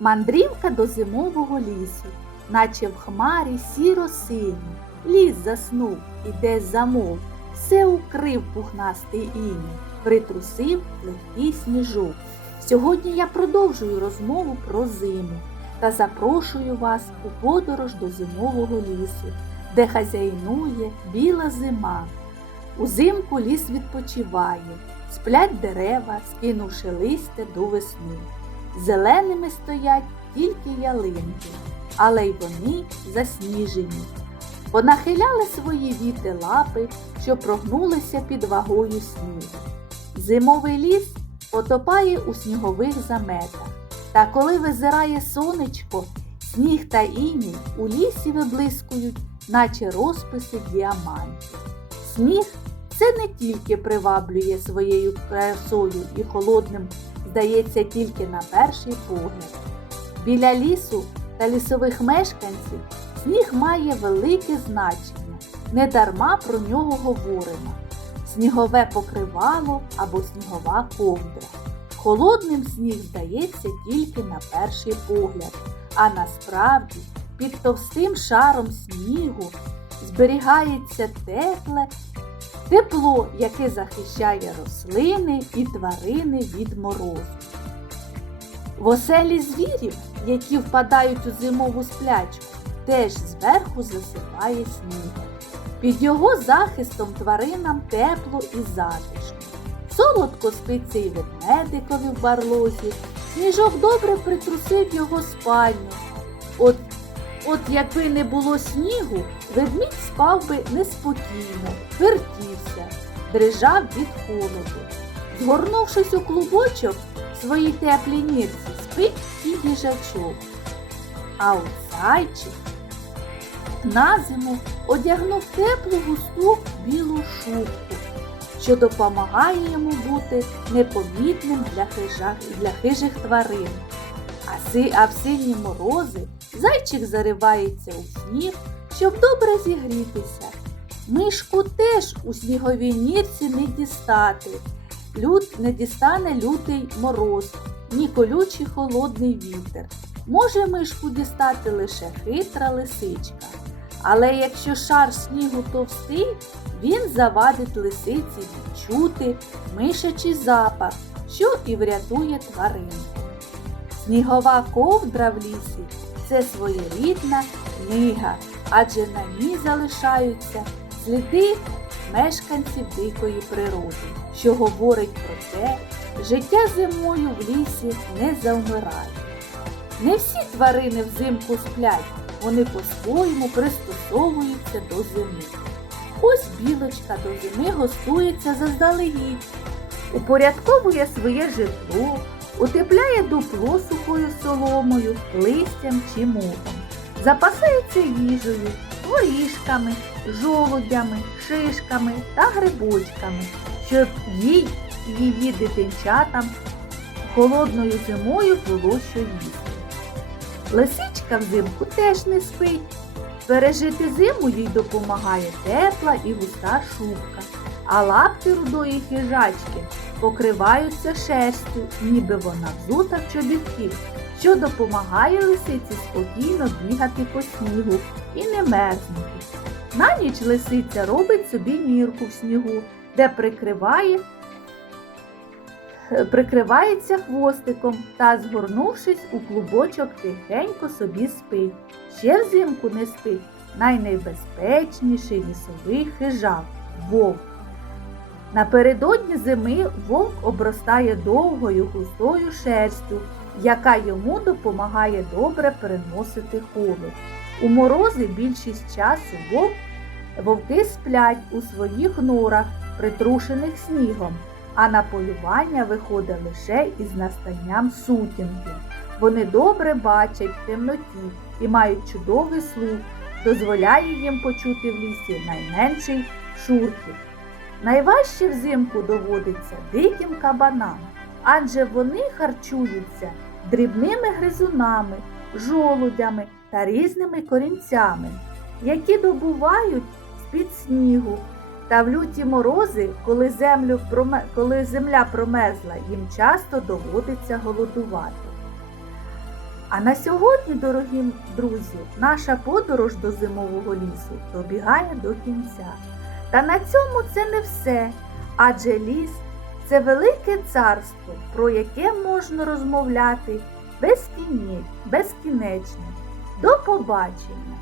Мандрівка до зимового лісу, наче в хмарі сіро синій. Ліс заснув і десь замов, все укрив пухнастий іній, притрусив легкий сніжок. Сьогодні я продовжую розмову про зиму та запрошую вас у подорож до зимового лісу, де хазяйнує біла зима. Узимку ліс відпочиває, сплять дерева, скинувши листя до весни. Зеленими стоять тільки ялинки, але й вони засніжені. Понахиляли свої віти лапи, що прогнулися під вагою снігу. Зимовий ліс потопає у снігових заметах. Та коли визирає сонечко, сніг та іній у лісі виблискують, наче розписи діамантів. Сніг це не тільки приваблює своєю красою і холодним, здається, тільки на перший погляд. Біля лісу та лісових мешканців сніг має велике значення, не дарма про нього говоримо. Снігове покривало або снігова ковдра. Холодним сніг здається тільки на перший погляд, а насправді під товстим шаром снігу зберігається тепле тепло, яке захищає рослини і тварини від морозу. В оселі звірів, які впадають у зимову сплячку, теж зверху засипає сніг. Під його захистом тваринам тепло і затишно. Солодко спиться і ведмедикові в барлозі, сніжок добре притрусив його спальню. От, от якби не було снігу, ведмідь спав би неспокійно, вертівся, дрижав від холоду. Згорнувшись у клубочок в своїй теплій нірці, спить і їжачок. А от зайчик на зиму одягнув теплу густу білу шубку, що допомагає йому бути непомітним для, хижа, для хижих тварин. А, в сильні морози зайчик заривається у сніг, щоб добре зігрітися. Мишку теж у сніговій нірці не дістати. Люд не дістане лютий мороз, ні колючий холодний вітер. Може мишку дістати лише хитра лисичка. Але якщо шар снігу товстий, він завадить лисиці відчути мишачий запах, що і врятує тваринку. Снігова ковдра в лісі це своєрідна книга, адже на ній залишаються сліди мешканців дикої природи, що говорить про те, життя зимою в лісі не завмирає. Не всі тварини взимку сплять, вони по-своєму пристосовуються до зими. Ось білочка до зими гостується заздалегідь, упорядковує своє житло, утепляє дупло сухою соломою, листям чи мохом, запасається їжею, горішками, жолудями, шишками та грибочками, щоб їй її дитинчатам холодною зимою було що їсти. Лисичка взимку теж не спить. Пережити зиму їй допомагає тепла і густа шубка, а лапки рудої хижачки покриваються шерстю, ніби вона взута в чобітки, що допомагає лисиці спокійно бігати по снігу і не мерзнути. На ніч лисиця робить собі нірку в снігу, де прикриває прикривається хвостиком та, згорнувшись у клубочок, тихенько собі спить. Ще взимку не спить найнебезпечніший лісовий хижак вовк. Напередодні зими вовк обростає довгою густою шерстю, яка йому допомагає добре переносити холод. У морози більшість часу вовк, вовки сплять у своїх норах, притрушених снігом а на полювання виходить лише із настанням сутінків. Вони добре бачать в темноті і мають чудовий слух, дозволяє їм почути в лісі найменший шурхіт. Найважче взимку доводиться диким кабанам, адже вони харчуються дрібними гризунами, жолудями та різними корінцями, які добувають з-під снігу. Та в люті морози, коли, землю проме... коли земля промерзла, їм часто доводиться голодувати. А на сьогодні, дорогі друзі, наша подорож до зимового лісу добігає до кінця. Та на цьому це не все, адже ліс це велике царство, про яке можна розмовляти безкінє- безкінечно. До побачення!